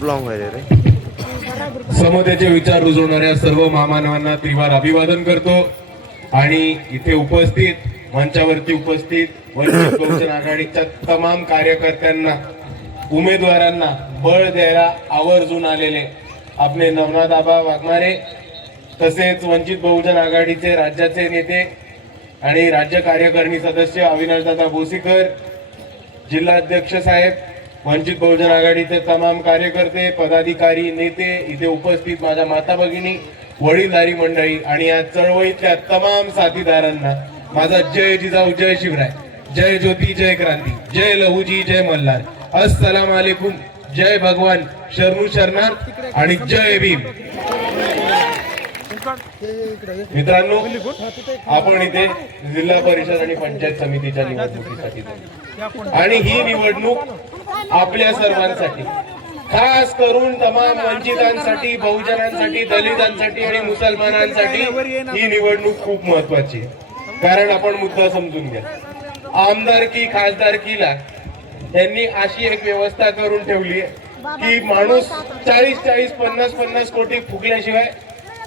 खूप लॉंग व्हायले रे। समतेचे विचार रुजवणाऱ्या सर्व महामानवांना त्रिवार अभिवादन करतो आणि इथे उपस्थित मंचावरती उपस्थित वंचित बहुजन आघाडीच्या तमाम कार्यकर्त्यांना उमेदवारांना बळ द्यायला आवर्जून आलेले आपले नवनाथ आबा वाघमारे तसेच वंचित बहुजन आघाडीचे राज्याचे नेते आणि राज्य कार्यकारिणी सदस्य अविनाशदादा भोसीकर, जिल्हाध्यक्ष साहेब, वंचित बहुजन आघाडीचे तमाम कार्यकर्ते पदाधिकारी नेते इथे उपस्थित माझ्या माता भगिनी वडीलधारी मंडळी आणि या चळवळीतल्या तमाम साथीदारांना माझा जय जिजाऊ, जय शिवराय, जय ज्योती, जय क्रांती, जय लहुजी, जय मल्हार, अस्सलाम वालेकुम, जय भगवान, शरणू शरणार्थ आणि जय भीम। मित्रांनो, आपण इथे जिल्हा परिषद आणि पंचायत समितीच्या निवडणुकीसाठी आणि ही निवडणूक आपल्या सर्वांसाठी, खास करून तमाम वंचितांसाठी, बहुजनांसाठी, दलितांसाठी आणि मुसलमानांसाठी ही निवडणूक खूप महत्वाची आहे। कारण आपण मुद्दा समजून घ्या, आमदारकी खासदारकीला त्यांनी अशी एक व्यवस्था करून ठेवली आहे की माणूस 40-40, 50-50 कोटी फुकल्याशिवाय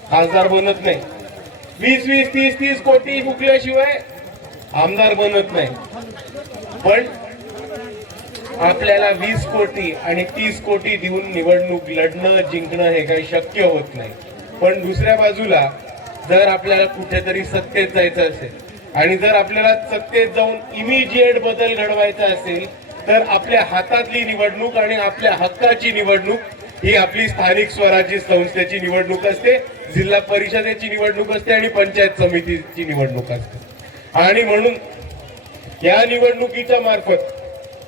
खासदार बनत नाही, 20-20, 30-30 कोटी फुकल्याशिवाय आमदार बनत नाही। पण आपल्याला 20 कोटी आणि 30 कोटी देऊन निवडणूक लढणं जिंकणं हे काही शक्य होत नाही। पण दुसऱ्या बाजूला जर आपल्याला कुठेतरी सत्तेत जायचं असेल आणि जर आपल्याला सत्तेत जाऊन इमिजिएट बदल घडवायचा असेल तर आपल्या हातातली निवडणूक आणि आपल्या हक्काची निवडणूक ही आपली स्थानिक स्वराज्य संस्थेची निवडणूक असते, जिल्हा परिषदेची निवडणूक असते आणि पंचायत समितीची निवडणूक असते। आणि म्हणून या निवडणुकीच्या मार्फत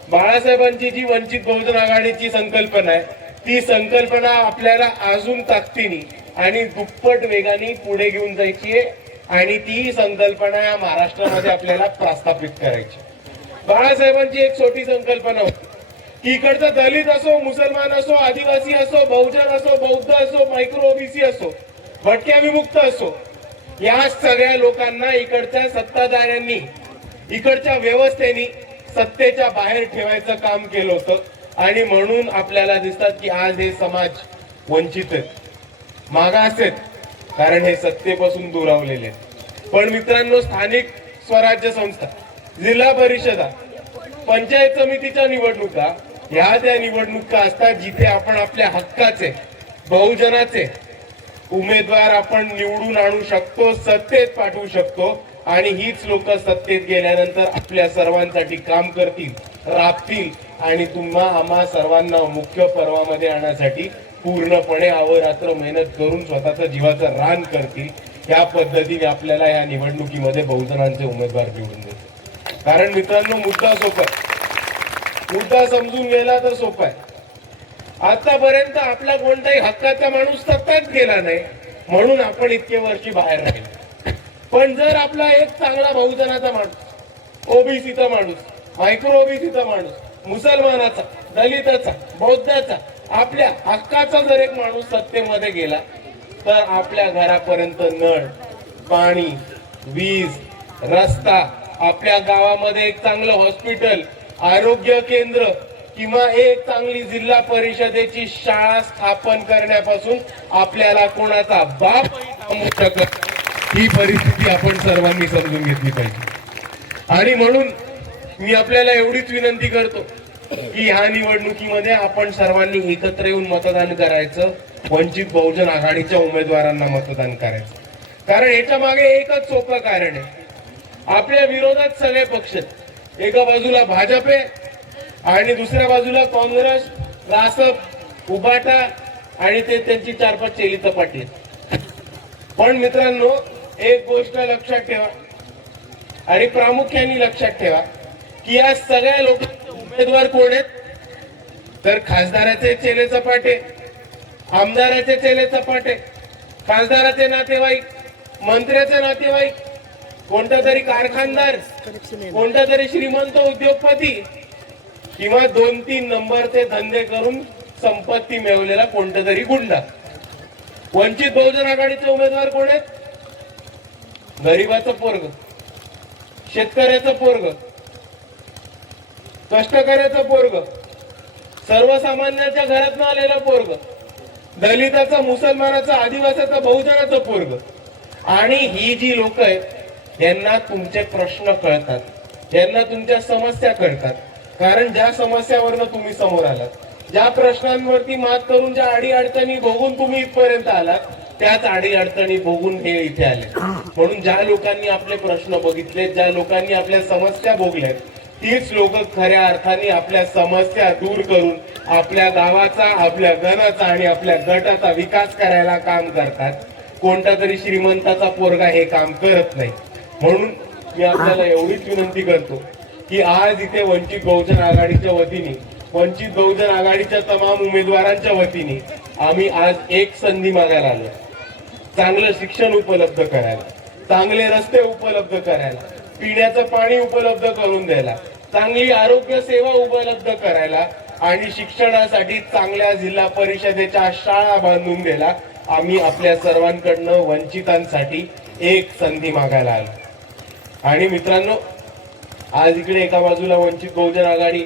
बाळासाहेबांची जी वंचित बहुजन आघाडीची संकल्पना आहे ती संकल्पना आपल्याला अजून ताकदीने आणि दुप्पट वेगाने पुढे घेऊन जायची आहे आणि ती संकल्पना या महाराष्ट्रामध्ये आपल्याला प्रस्थापित करायची। बाळासाहेबांची एक छोटी संकल्पना होती की इकडचा दलित असो, मुसलमान असो, आदिवासी असो, बहुजन असो, बौद्ध असो, मायक्रो ओबीसी असो, भटक्या विमुक्त असो, या सगळ्या लोकांना इकडच्या सत्ताधाऱ्यांनी, इकडच्या व्यवस्थेने सत्तेच्या बाहेर ठेवायचं काम केलं होतं। आणि म्हणून आपल्याला दिसतात की आज हे समाज वंचित आहेत, मागास आहेत, कारण हे सत्तेपासून दुरावलेले आहेत। पण मित्रांनो, स्थानिक स्वराज्य संस्था, जिल्हा परिषदा, पंचायत समितीच्या निवडणुका ह्या त्या निवडणुका असतात जिथे आपण आपल्या हक्काचे, बहुजनाचे उमेदवार आपण निवडून आणू शकतो, सत्तेत पाठवू शकतो आणि हीच लोक सत्तेत गेल्यानंतर आपल्या सर्वांसाठी काम करतील, राबतील आणि आम्हा सर्वांना मुख्य पर्वामध्ये आणण्यासाठी पूर्णपणे अहोरात्र मेहनत करून स्वतःचा जीवाचं रान करतील। या पद्धतीने आपल्याला या निवडणुकीमध्ये बहुजनांचे उमेदवार निवडून देतील। कारण मित्रांनो, मुद्दा सोपा आहे, मुद्दा समजून गेला तर सोपा आहे। आतापर्यंत आपला कोणताही हक्काचा माणूस सत्तेत गेला नाही म्हणून आपण इतके वर्षी बाहेर राहिले। पण जर आपला एक चांगला बहुजनाचा माणूस, ओबीसीचा माणूस, मायक्रो ओबीसीचा माणूस, मुसलमानाचा, दलिताचा, बौद्धाचा, आपल्या हक्काचा जर एक माणूस सत्तेमध्ये गेला तर आपल्या घरापर्यंत नळ, पाणी, वीज, रस्ता, आपल्या गावामध्ये एक चांगलं हॉस्पिटल, आरोग्य केंद्र किंवा एक चांगली जिल्हा परिषदेची शाळा स्थापन करण्यापासून आपल्याला कोणाचा बाप थांबवू शकत, ही परिस्थिती आपण सर्वांनी समजून घेतली पाहिजे। आणि म्हणून मी आपल्याला एवढीच विनंती करतो की ह्या निवडणुकीमध्ये आपण सर्वांनी एकत्र येऊन मतदान करायचं, वंचित बहुजन आघाडीच्या उमेदवारांना मतदान करायचं। कारण याच्या मागे एकच सोपं कारण आहे, आपल्या विरोधात सगळे पक्ष, एका बाजूला भाजप आहे आणि दुसऱ्या बाजूला काँग्रेस, रासप, उबाटा आणि ते त्यांची 4-5 चेली चपाटी आहेत। पण मित्रांनो, एक गोष्ट लक्षात ठेवा आणि प्रामुख्याने लक्षात ठेवा की या सगळ्या लोकांचे उमेदवार कोण आहेत तर खासदाराचे चेले चपाटे, आमदाराचे चेले चपाटे, खासदाराचे नातेवाईक, मंत्र्याचे नातेवाईक, कोणता तरी कारखानदार, कोणता तरी श्रीमंत उद्योगपती किंवा 2-3 नंबरचे धंदे करून संपत्ती मिळवलेला कोणता तरी गुंडा। वंचित बहुजन आघाडीचे उमेदवार कोण आहेत? गरीबाचं पोरग, शेतकऱ्याचं पोरग, कष्टकऱ्याचं पोरग, सर्वसामान्यांच्या घरातनं आलेलं पोरग, दलिताचं, मुसलमानाचं, आदिवासाचं, बहुजनाचं पोरग. आणि ही जी लोक आहेत यांना तुमचे प्रश्न कळतात, यांना तुमच्या समस्या कळतात. कारण ज्या समस्यावरनं तुम्ही समोर आलात, ज्या प्रश्नांवरती मात करून, ज्या अडी अडचणी भोगून तुम्ही इथपर्यंत आलात, त्याच अडी अडचणी भोगून हे इथे आले. म्हणून ज्या लोकांनी आपले प्रश्न बघितले, ज्या लोकांनी आपल्या समस्या भोगल्यात, तीच लोक खऱ्या अर्थाने आपल्या समस्या दूर करून आपल्या गावाचा, आपल्या घराचा आणि आपल्या गटाचा विकास करायला काम करतात. कोणता तरी श्रीमंताचा पोरगा हे काम करत नाही. म्हणून मी आपल्याला एवढीच विनंती करतो की आज इथे वंचित बहुजन आघाडीच्या वतीने, वंचित बहुजन आघाडीच्या तमाम उमेदवारांच्या वतीने आम्ही आज एक संधी मागायला आलो. चांगलं शिक्षण उपलब्ध करायला, चांगले रस्ते उपलब्ध करायला, पिण्याचं पाणी उपलब्ध करून द्यायला, चांगली आरोग्य सेवा उपलब्ध करायला आणि शिक्षणासाठी चांगल्या जिल्हा परिषदेच्या शाळा बांधून द्यायला आम्ही आपल्या सर्वांकडनं वंचितांसाठी एक संधी मागायला आलो. आणि मित्रांनो, आज इकडे एका बाजूला वंचित बहुजन आघाडी,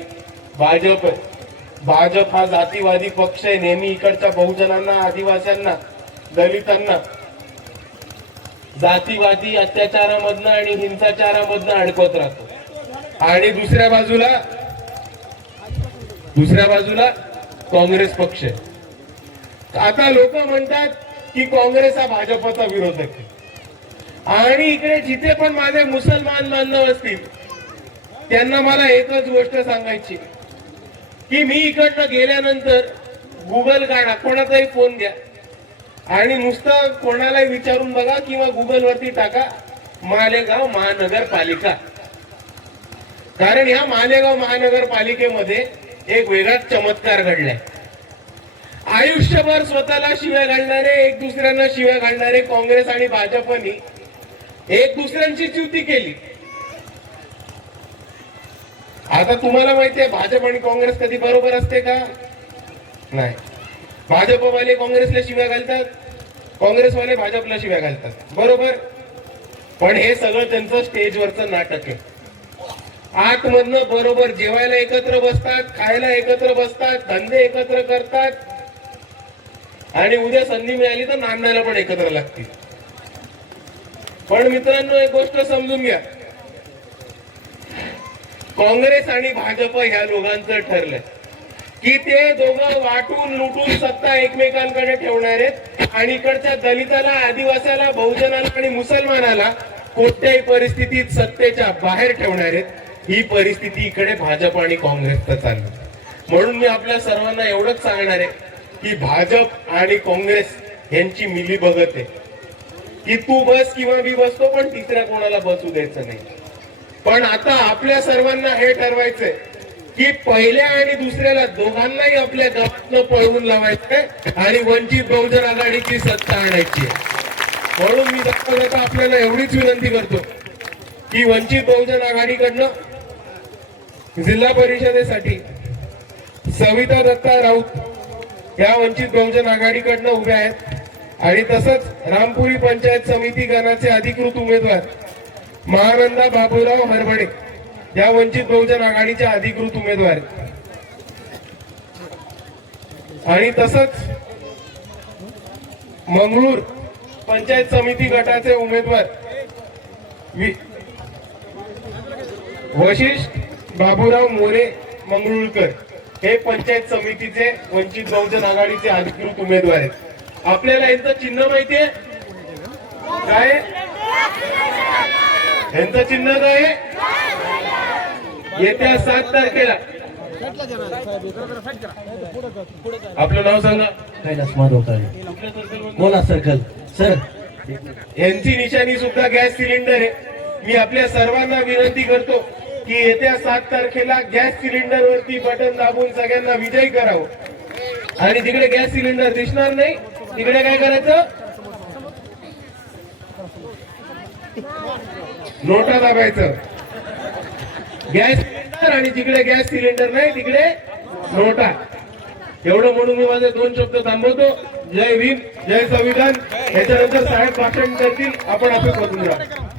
भाजप हा जातीवादी पक्ष आहे. नेहमी इकडच्या बहुजनांना, आदिवासींना, दलितांना जातीवादी अत्याचारामधनं आणि हिंसाचारामधनं अडकवत राहतो. आणि दुसऱ्या बाजूला काँग्रेस पक्ष आहे. आता लोक म्हणतात की काँग्रेस हा भाजपचा विरोधक आहे. आणि इकडे जिथे पण माझे मुसलमान बांधव असतील त्यांना मला एकच गोष्ट सांगायची की मी इकडनं गेल्यानंतर गुगल काढा, कोणाचाही फोन घ्या आणि नुसतं कोणालाही विचारून बघा किंवा गुगल वरती टाका मालेगाव महानगरपालिका. कारण ह्या मालेगाव महानगरपालिकेमध्ये एक वेगळाच चमत्कार घडलाय. आयुष्यभर स्वतःला शिव्या घालणारे, एक दुसऱ्यांना शिव्या घालणारे काँग्रेस आणि भाजपनी एक दुसऱ्यांची युती केली. आता तुम्हाला माहितीये भाजप आणि काँग्रेस कधी बरोबर असते का? नाही. भाजपवाले काँग्रेसला शिव्या घालतात, काँग्रेसवाले भाजपला शिव्या घालतात, बरोबर. पण हे सगळं त्यांचं स्टेजवरचं नाटक आहे. आतमधनं बरोबर जेवायला एकत्र बसतात, खायला एकत्र बसतात, धंदे एकत्र करतात आणि उद्या संधी मिळाली तर नांदायला पण एकत्र लागतील. पण मित्रांनो, एक गोष्ट समजून घ्या, काँग्रेस आणि भाजप ह्या दोघांचं ठरलंय की ते दोघं वाटून लुटून सत्ता एकमेकांकडे ठेवणार आहेत आणि इकडच्या दलिताला, आदिवासाला, बहुजनाला आणि मुसलमानाला कोणत्याही परिस्थितीत सत्तेच्या बाहेर ठेवणार आहेत. ही परिस्थिती इकडे भाजप आणि काँग्रेसचं चाललं. म्हणून मी आपल्या सर्वांना एवढंच सांगणार आहे की भाजप आणि काँग्रेस यांची मिली बघत आहे की तू बस किंवा मी बसतो पण तिसऱ्या कोणाला बसू द्यायचं नाही. पण आता आपल्या सर्वांना हे ठरवायचंय की पहिल्या आणि दुसऱ्याला दोघांनाही आपल्या गावातनं पळवून लावायचंय आणि वंचित बहुजन आघाडीची सत्ता आणायची. म्हणून मी दत्ता आपल्याला एवढीच विनंती करतो की वंचित बहुजन आघाडीकडनं जिल्हा परिषदेसाठी सविता दत्ता राऊत या वंचित बहुजन आघाडीकडनं उभ्या आहेत आणि तसंच रामपुरी पंचायत समिती गणाचे अधिकृत उमेदवार महानंदा बाबूराव हरबडे या वंचित बहुजन आघाडीच्या अधिकृत उमेदवार आहेत. आणि तसंच मंगळूर पंचायत समिती गटाचे उमेदवार वशिष्ठ बाबूराव मोरे मंगळूरकर हे पंचायत समितीचे वंचित बहुजन आघाडीचे अधिकृत उमेदवार आहेत. आपल्याला यांचं चिन्ह माहितीये काय? यांचं चिन्ह काय? येत्या 7 तारखेला आपलं नाव सांगा. कैलास माधव बोला सर्कल सर. यांची निशाणी सुद्धा गॅस सिलेंडर आहे. मी आपल्या सर्वांना विनंती करतो की येत्या 7 तारखेला गॅस सिलेंडर वरती बटन दाबून सगळ्यांना विजयी करावं. आणि जिकडे गॅस सिलेंडर दिसणार नाही तिकडे काय करायचं? नोटा दाबायचं. गॅस सिलेंडर आणि जिकडे गॅस सिलेंडर नाही तिकडे नोटा. एवढं म्हणून मी माझे 2 शब्द थांबवतो. जय भीम, जय संविधान. याच्यानंतर साहेब भाषण करतील, आपण आपले बदलून राहा.